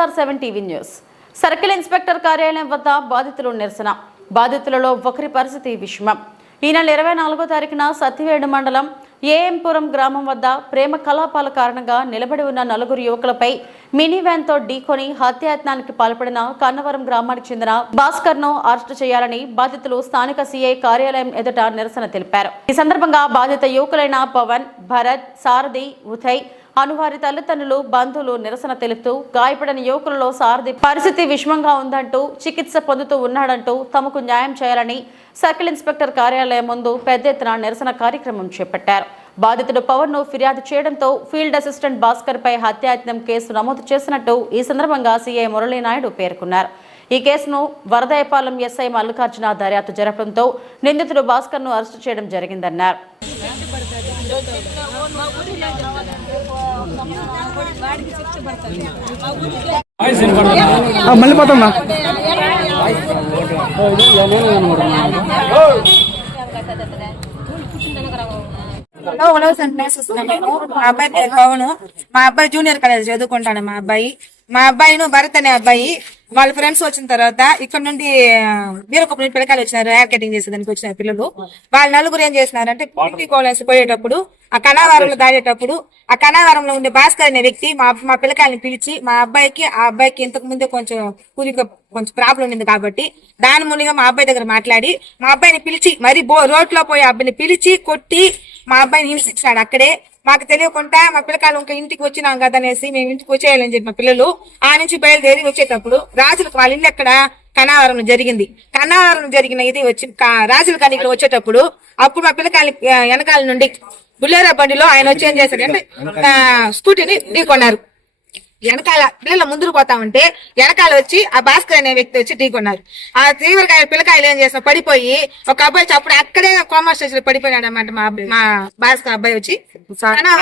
SR7 TV news. Circle inspector కార్యాలయం వద్ద బాధితులు నిరసన. బాధితులలో ఒకరి పరిస్థితి విషమం. ఈ నెల 24వ తారీఖున సత్తివేడు మండలం ఏఎంపురం గ్రామం వద్ద ప్రేమ కలాపాల కారణంగా నిలబడి ఉన్న 4 యువకులపై మినీ వ్యాన్ తో ఢీకొని హత్యాయత్నానికి పాల్పడిన కన్నవరం గ్రామానికి చెందిన భాస్కర్ ను అరెస్టు చేయాలని బాధితులు స్థానిక సిఐ కార్యాలయం ఎదుట నిరసన తెలిపారు. ఈ సందర్భంగా బాధిత యువకులైన పవన్, భరత్, సారథి, ఉదయ్ అనువారి తల్లిదండ్రులు, బంధువులు నిరసన తెలుపుతూ గాయపడిన యువకులలో సారథి పరిస్థితి విషమంగా ఉందంటూ, చికిత్స పొందుతూ ఉన్నాడంటూ తమకు న్యాయం చేయాలని సర్కిల్ ఇన్స్పెక్టర్ కార్యాలయం ముందు పెద్ద ఎత్తున నిరసన కార్యక్రమం చేపట్టారు. బాధితుడు పవన్ ను ఫిర్యాదు చేయడంతో ఫీల్డ్ అసిస్టెంట్ భాస్కర్ పై హత్యాయత్నం కేసు నమోదు చేసినట్టు ఈ సందర్భంగా సిఐ మురళీనాయుడు పేర్కొన్నారు. ఈ కేసును వరదయపాలెం ఎస్ఐ మల్లికార్జున దర్యాప్తు జరపడంతో నిందితుడు భాస్కర్ ను అరెస్టు చేయడం జరిగిందన్నారు. మా అబ్బాయి పేరు పవన్. మా అబ్బాయి జూనియర్ కాలేజ్ చదువుకుంటాడు. మా అబ్బాయిను భరత్ అనే అబ్బాయి వాళ్ళ ఫ్రెండ్స్ వచ్చిన తర్వాత ఇక్కడ నుండి వీరొక పిల్లకాయలు వచ్చినారు. హెయిర్ కటింగ్ చేసేదానికి వచ్చిన పిల్లలు. వాళ్ళ 4 ఏం చేసినారంటే పిటి కాలేజ్ పోయేటప్పుడు ఆ కణావారంలో దాడేటప్పుడు ఆ కణావారంలో ఉండే భాస్కర్ అనే వ్యక్తి మా పిల్లకాయలని పిలిచి ఆ అబ్బాయికి ఇంతకు ముందే కొంచెం ప్రాబ్లం ఉంది కాబట్టి దాని మూలంగా మా అబ్బాయి దగ్గర మాట్లాడి మా అబ్బాయిని పిలిచి మరి రోడ్లో పోయి అబ్బాయిని పిలిచి కొట్టి మా అబ్బాయిని హింసించాడు. అక్కడే మాకు తెలియకుండా మా పిల్లకాయలు ఇంకా ఇంటికి వచ్చినాం కదా అనేసి మేము ఇంటికి వచ్చేయాలని చెప్పి మా పిల్లలు ఆ నుంచి బయలుదేరి వచ్చేటప్పుడు రాజులకు వాళ్ళ ఇల్లు ఎక్కడ కణావరం జరిగింది. కణావరం జరిగిన ఇది వచ్చి రాజుల కానీ ఇక్కడ వచ్చేటప్పుడు అప్పుడు మా పిల్లకాయలు వెనకాల నుండి బుల్లేరా బండిలో ఆయన వచ్చి ఏం చేశారంటే స్కూటీని ఢీకొన్నారు. వెనకాల పిల్లల ముందుకు పోతామంటే వెనకాల వచ్చి ఆ భాస్కర్ అనే వ్యక్తి వచ్చి ఢీకొన్నారు. ఆ తీవ్రకాయ పిల్లకాయలు ఏం చేసిన పడిపోయి ఒక అబ్బాయి అప్పుడు అక్కడే కోమా స్టేషన్ లో పడిపోయినాడు అన్నమాట. మా భాస్కర్ అబ్బాయి వచ్చి మా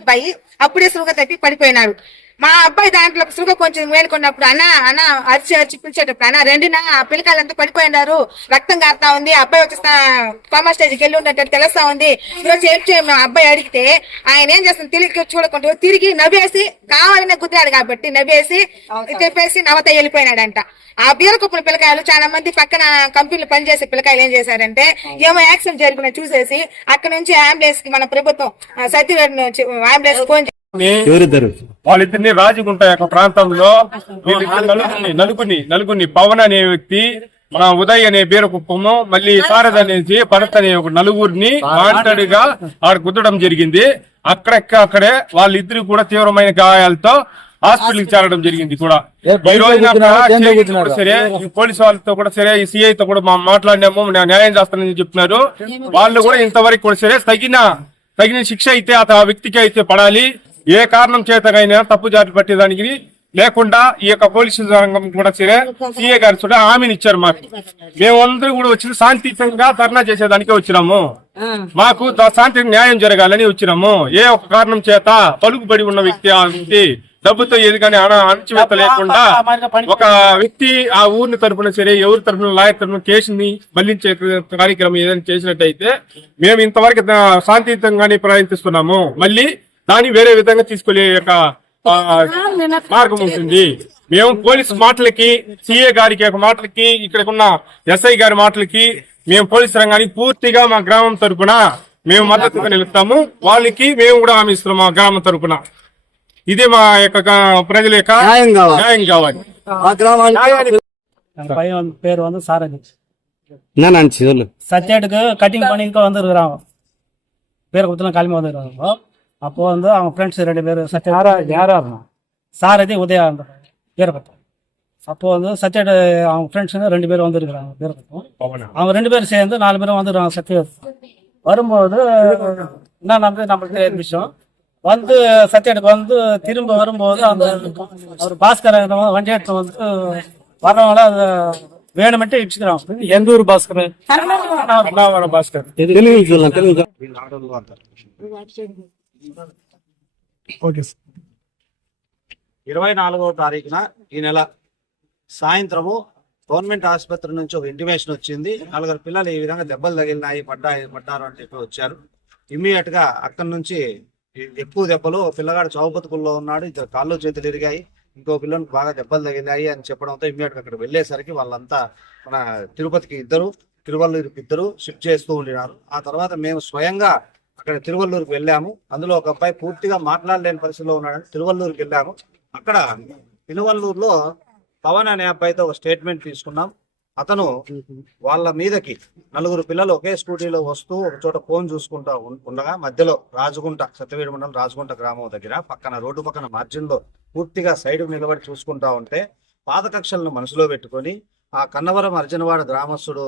అబ్బాయి అప్పుడే సులుగా తప్పి పడిపోయినాడు. మా అబ్బాయి దాంట్లో సులుగ కొంచెం వేలుకున్నప్పుడు అన్న అరిచి పిలిచేటప్పుడు అన్న రెండునా ఆ పిల్లకాయలంతా పడిపోయినారు, రక్తం కారుతా ఉంది, అబ్బాయి వచ్చి కోమా స్టేజ్కి వెళ్ళి ఉన్నట్టు తెలుస్తా ఉంది, ఈరోజు ఏం చేయం అబ్బాయి అడిగితే ఆయన ఏం చేస్తాను చూడకుండా తిరిగి నవ్వేసి కావాలనే గుద్దాడు కాబట్టి నవ్వేసి చెప్పేసి నవత వెళ్ళిపోయినాడంట. ఆ బీరకొప్పుల పిల్లకాయలు చాలా మంది పక్కన కంపెనీలు పనిచేసే పిల్లకాయలు ఏం చేశారంటే ఏమో యాక్సిడెంట్ జరిగిన చూసేసి అక్కడ నుంచి అంబులెన్స్ కి మన ప్రభుత్వం సత్యవేడు నుంచి అంబులెన్స్ ఫోన్ వాళ్ళిద్దరిని రాజగుంట యొక్క ప్రాంతంలో నలుగురిని పవన్ అనే వ్యక్తి, మన ఉదయ్ అనే బీరకుప్పము, మళ్ళీ సారథ్ అనేసి భరత్ అనే ఒక 4 వాంటెడ్గా ఆడ గుద్దడం జరిగింది. అక్కడే వాళ్ళిద్దరు కూడా తీవ్రమైన గాయాలతో హాస్పిటల్ కి చేరడం జరిగింది. కూడా ఈ రోజున సరే పోలీసు వాళ్ళతో కూడా సరే ఈ సిఐ తో కూడా మాట్లాడినాము, న్యాయం చేస్తానని చెప్తున్నారు. వాళ్ళు కూడా ఇంతవరకు కూడా సరే తగిన శిక్ష అయితే ఆ వ్యక్తికి అయితే పడాలి. ఏ కారణం చేతనైనా తప్పు జాతి పట్టేదానికి లేకుండా ఈ యొక్క పోలీసు రంగం కూడా సరే సీఏ గారు కూడా హామీని ఇచ్చారు. మేమందరూ కూడా వచ్చి శాంతియుతంగా ధర్నా చేసేదానికే వచ్చినాము. మాకు శాంతియుత న్యాయం జరగాలని వచ్చినాము. ఏ ఒక్క కారణం చేత పలుకుబడి ఉన్న వ్యక్తి డబ్బుతో ఏది కానీ అణచివేత లేకుండా ఒక వ్యక్తి ఆ ఊరిని తరఫున సరే ఎవరి తరఫున లాయర్ తరఫున కేసుని మళ్లించే కార్యక్రమం ఏదైనా చేసినట్టయితే మేము ఇంతవరకు శాంతియుతంగానే ప్రయత్నిస్తున్నాము. మళ్ళీ దాన్ని వేరే విధంగా తీసుకునే యొక్క మార్గం ఉంటుంది. మేము పోలీసు మాటలకి, సిఏ గారికి మాటలకి, ఇక్కడ ఉన్న ఎస్ఐ గారి మాటలకి మేము పోలీసు రంగానికి పూర్తిగా మా గ్రామం తరఫున మేము మద్దతుగా నిలుస్తాము. వాళ్ళకి మేము కూడా హామీ ఇస్తున్నాం మా గ్రామం తరఫున. ఇదే మా యొక్క ప్రజల యొక్క న్యాయం కావాలి. பேர் வந்து சாரதி. சத்தியாட்டுக்கு கட்டிங் பண்ணிக்க வந்துருக்குறாங்க. பேரை கொடுத்தலாம் கிளம்பி வந்துருக்காங்க. அப்போ வந்து அவங்க ஃப்ரெண்ட்ஸ் 2 பேர் சாரதி உதயா பேரை பார்த்தோம். அப்போ வந்து சத்தியாட்டு அவங்க ஃப்ரெண்ட்ஸுங்க 2 பேர் வந்துருக்குறாங்க. பேரை பார்த்தோம். அவங்க 2 பேரும் சேர்ந்து 4 பேரும் வந்துருக்காங்க. சத்தியம் வரும்போது என்ன நடந்து நம்மளுக்கு விஷயம் வந்து சத்தியாட்டுக்கு வந்து திரும்ப வரும்போது அந்த அவர் பாஸ்கர் வண்டி எடுத்து வந்து வர்றவங்கள அதை வேணுமென்ட்டு இடிச்சுக்கிறாங்க. எந்த ஊர் பாஸ்கர்? பாஸ்கர். ఓకే. 24వ తారీఖున ఈ నెల సాయంత్రము గవర్నమెంట్ ఆసుపత్రి నుంచి ఒక ఇంటిమేషన్ వచ్చింది. 4 పిల్లలు ఈ విధంగా దెబ్బలు తగిలినాయి, పడ్డారు అని చెప్పి వచ్చారు. ఇమ్మీడియట్ గా అక్కడి నుంచి ఎక్కువ దెబ్బలు. ఒక పిల్లగాడు చావు బతుకుల్లో ఉన్నాడు, ఇద్దరు కాళ్ళు చేతులు ఇరిగాయి, ఇంకో పిల్లలకు బాగా దెబ్బలు తగిలాయి అని చెప్పడంతో ఇమ్మీడియట్ గా అక్కడ వెళ్ళేసరికి వాళ్ళంతా మన తిరుపతికి ఇద్దరు, తిరువల్లూరుకి ఇద్దరు షిఫ్ట్ చేస్తూ ఉండినారు. ఆ తర్వాత మేము స్వయంగా అక్కడ తిరువల్లూరుకి వెళ్ళాము. అందులో ఒక అబ్బాయి పూర్తిగా మాట్లాడలేని పరిస్థితిలో ఉన్నాడని తిరువల్లూరుకి వెళ్ళాము. అక్కడ తిరువల్లూరులో పవన్ అనే అబ్బాయితో ఒక స్టేట్మెంట్ తీసుకున్నాం. అతను వాళ్ళ మీదకి 4 పిల్లలు ఒకే స్కూటీలో వస్తూ ఒక చోట ఫోన్ చూసుకుంటా ఉండగా మధ్యలో రాజగుంట, సత్యవేడు మండలం రాజగుంట గ్రామం దగ్గర పక్కన రోడ్డు పక్కన మార్జిన్ లో పూర్తిగా సైడ్ నిలబడి చూసుకుంటా ఉంటే పాత కక్షలను మనసులో పెట్టుకొని ఆ కన్నవరం అర్జునవాడ గ్రామస్తుడు,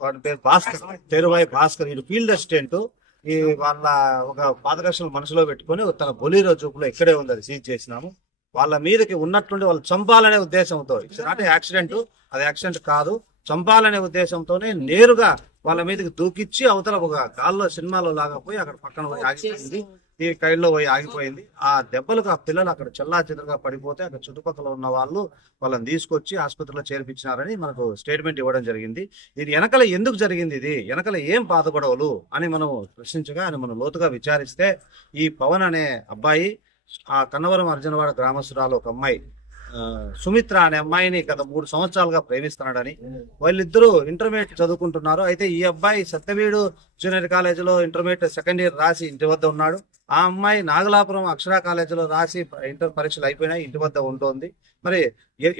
వాడి పేరు భాస్కర్, తేరువాయి భాస్కర్, ఈ ఫీల్డ్ అసిస్టెంట్, ఈ వాళ్ళ ఒక పాత కక్షలు మనసులో పెట్టుకొని తన బొలీరో చూపులో ఇక్కడే ఉంది, అది సీజ్ చేసినాము. వాళ్ళ మీదకి ఉన్నట్టుండి వాళ్ళు చంపాలనే ఉద్దేశంతో, ఇట్స్ నాట్ యాక్సిడెంట్, అది యాక్సిడెంట్ కాదు, చంపాలనే ఉద్దేశంతోనే నేరుగా వాళ్ళ మీదకి దూకిచ్చి అవతల ఒక గాల్లో సినిమాలో లాగా పోయి అక్కడ పక్కన పోయి ఆగిపోయింది, ఈ కైల్లో పోయి ఆగిపోయింది. ఆ దెబ్బలకు ఆ పిల్లలు అక్కడ చెల్లా చెదరుగా పడిపోతే అక్కడ చుట్టుపక్కల ఉన్న వాళ్ళు వాళ్ళని తీసుకొచ్చి ఆసుపత్రిలో చేర్పించినారని మనకు స్టేట్మెంట్ ఇవ్వడం జరిగింది. ఇది వెనకల ఎందుకు జరిగింది, ఇది వెనకల ఏం పాత గొడవలు అని మనం ప్రశ్నించగా అని మనం లోతుగా విచారిస్తే ఈ పవన్ అనే అబ్బాయి ఆ కన్నవరం అర్జునవాడ గ్రామస్తురాలు ఒక అమ్మాయి సుమిత్ర అనే అమ్మాయిని గత 3 సంవత్సరాలుగా ప్రేమిస్తున్నాడని, వాళ్ళిద్దరూ ఇంటర్మీడియట్ చదువుకుంటున్నారు. అయితే ఈ అబ్బాయి సత్యవీడు జూనియర్ కాలేజీలో ఇంటర్మీడియట్ సెకండ్ ఇయర్ రాసి ఇంటి వద్ద ఉన్నాడు. ఆ అమ్మాయి నాగలాపురం అక్షరా కాలేజీలో రాసి ఇంటర్ పరీక్షలు అయిపోయినాయి, ఇంటి వద్ద ఉంటుంది. మరి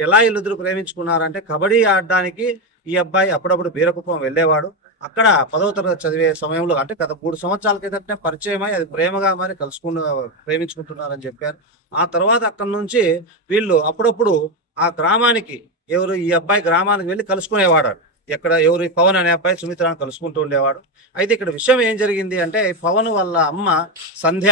ఎలా వీళ్ళిద్దరు ప్రేమించుకున్నారంటే కబడ్డీ ఆడడానికి ఈ అబ్బాయి అప్పుడప్పుడు బీరకుప్పం వెళ్ళేవాడు. అక్కడ 10వ తరగతి చదివే సమయంలో, అంటే గత 3 సంవత్సరాల క్రితమే పరిచయమై అది ప్రేమగా మరి ప్రేమించుకుంటున్నారని చెప్పారు. ఆ తర్వాత అక్కడి నుంచి వీళ్ళు అప్పుడప్పుడు ఆ గ్రామానికి, ఈ అబ్బాయి గ్రామానికి వెళ్ళి కలుసుకునేవాడు. ఎక్కడ ఎవరు పవన్ అనే అబ్బాయి సుమిత్రాన్ని కలుసుకుంటూ ఉండేవాడు. అయితే ఇక్కడ విషయం ఏం జరిగింది అంటే పవన్ వాళ్ళ అమ్మ సంధ్య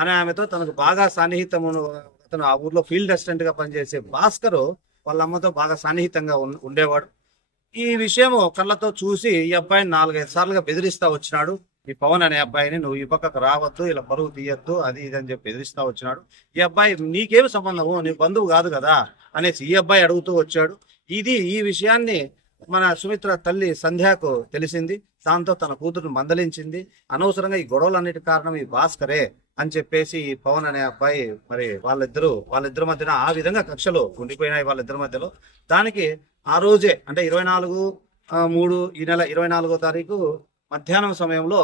అనే ఆమెతో తనకు బాగా సన్నిహితమును, అతను ఆ ఊర్లో ఫీల్డ్ అసిస్టెంట్ గా పనిచేసే భాస్కర్ వాళ్ళ అమ్మతో బాగా సన్నిహితంగా ఉండేవాడు. ఈ విషయం కళ్ళతో చూసి ఈ అబ్బాయిని 4-5 సార్లుగా బెదిరిస్తా వచ్చినాడు. ఈ పవన్ అనే అబ్బాయిని నువ్వు ఈ పక్కకు రావద్దు, ఇలా పరువు తీయద్దు, అది ఇది అని చెప్పి బెదిరిస్తా వచ్చినాడు. ఈ అబ్బాయి నీకేమి సంబంధము, నీ బంధువు కాదు కదా అనేసి ఈ అబ్బాయి అడుగుతూ వచ్చాడు. ఈ విషయాన్ని మన సుమిత్ర తల్లి సంధ్యకు తెలిసింది. దాంతో తన కూతురుని మందలించింది. అనవసరంగా ఈ గొడవలన్నిటి కారణం ఈ భాస్కరే అని చెప్పేసి ఈ పవన్ అనే అబ్బాయి మరి వాళ్ళిద్దరి మధ్యన ఆ విధంగా కక్షలు ఉండిపోయినాయి వాళ్ళిద్దరి మధ్యలో. దానికి ఆ రోజే అంటే 24/3 ఈ నెల 24వ తారీఖు మధ్యాహ్నం సమయంలో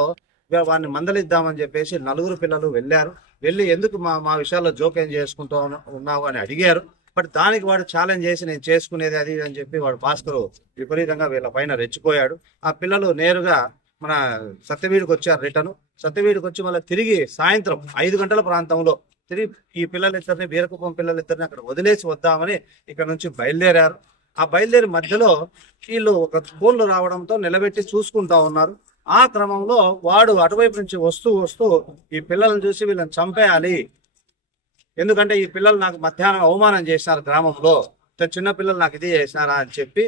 వారిని మందలిద్దామని చెప్పేసి 4 పిల్లలు వెళ్ళారు. వెళ్ళి ఎందుకు మా విషయాల్లో జోక్యం చేసుకుంటూ ఉన్నావు అని అడిగారు. బట్ దానికి వాడు ఛాలెంజ్ చేసి నేను చేసుకునేది అది అని చెప్పి వాడు భాస్కర్ విపరీతంగా వీళ్ళ పైన రెచ్చిపోయాడు. ఆ పిల్లలు నేరుగా మన సత్యవీడికి వచ్చారు. రిటర్న్ సత్యవీడికి వచ్చి మళ్ళీ తిరిగి సాయంత్రం 5 గంటల ప్రాంతంలో తిరిగి ఈ పిల్లలిద్దరిని, వీరకుప్పం పిల్లలిద్దరిని అక్కడ వదిలేసి వద్దామని ఇక్కడ నుంచి బయలుదేరారు. ఆ బయలుదేరి మధ్యలో వీళ్ళు ఒక ఫోన్లు రావడంతో నిలబెట్టి చూసుకుంటా ఉన్నారు. ఆ క్రమంలో వాడు అటువైపు నుంచి వస్తూ ఈ పిల్లల్ని చూసి వీళ్ళని చంపేయాలి, ఎందుకంటే ఈ పిల్లలు నాకు మధ్యాహ్నం అవమానం చేసినారు, గ్రామంలో చిన్న పిల్లలు నాకు ఇది చేసినారా అని చెప్పి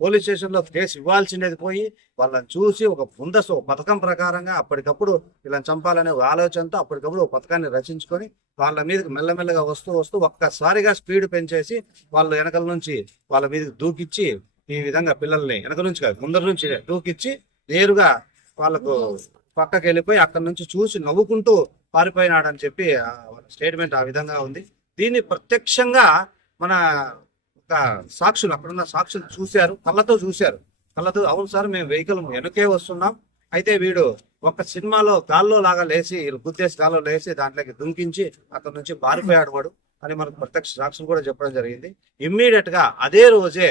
పోలీస్ స్టేషన్ లో కేసు ఇవ్వాల్సిండేది పోయి వాళ్ళని చూసి ఒక ముందస్తు పథకం ప్రకారంగా అప్పటికప్పుడు వీళ్ళని చంపాలనే ఒక ఆలోచనతో అప్పటికప్పుడు ఒక పథకాన్ని రచించుకొని వాళ్ళ మీదకి మెల్లమెల్లగా వస్తూ ఒక్కసారిగా స్పీడ్ పెంచేసి వాళ్ళు వెనకల నుంచి వాళ్ళ మీదకి దూకిచ్చి ఈ విధంగా పిల్లల్ని వెనక నుంచి కాదు ముందర నుంచి దూకిచ్చి నేరుగా వాళ్ళకు పక్కకి వెళ్ళిపోయి అక్కడి నుంచి చూసి నవ్వుకుంటూ పారిపోయినాడని చెప్పి స్టేట్మెంట్ ఆ విధంగా ఉంది. దీన్ని ప్రత్యక్షంగా మన సాక్షులు, అక్కడున్న సాక్షులు చూశారు, కళ్ళతో అవును సార్ మేము వెహికల్ వెనకే వస్తున్నాం, అయితే వీడు ఒక సినిమాలో గాల్లో లాగా లేచి గుద్దేసి గాల్లో లేచి దాంట్లోకి దుంకించి అక్కడ నుంచి పారిపోయాడు వాడు అని మనకు ప్రత్యక్ష సాక్షులు కూడా చెప్పడం జరిగింది. ఇమ్మీడియట్ గా అదే రోజే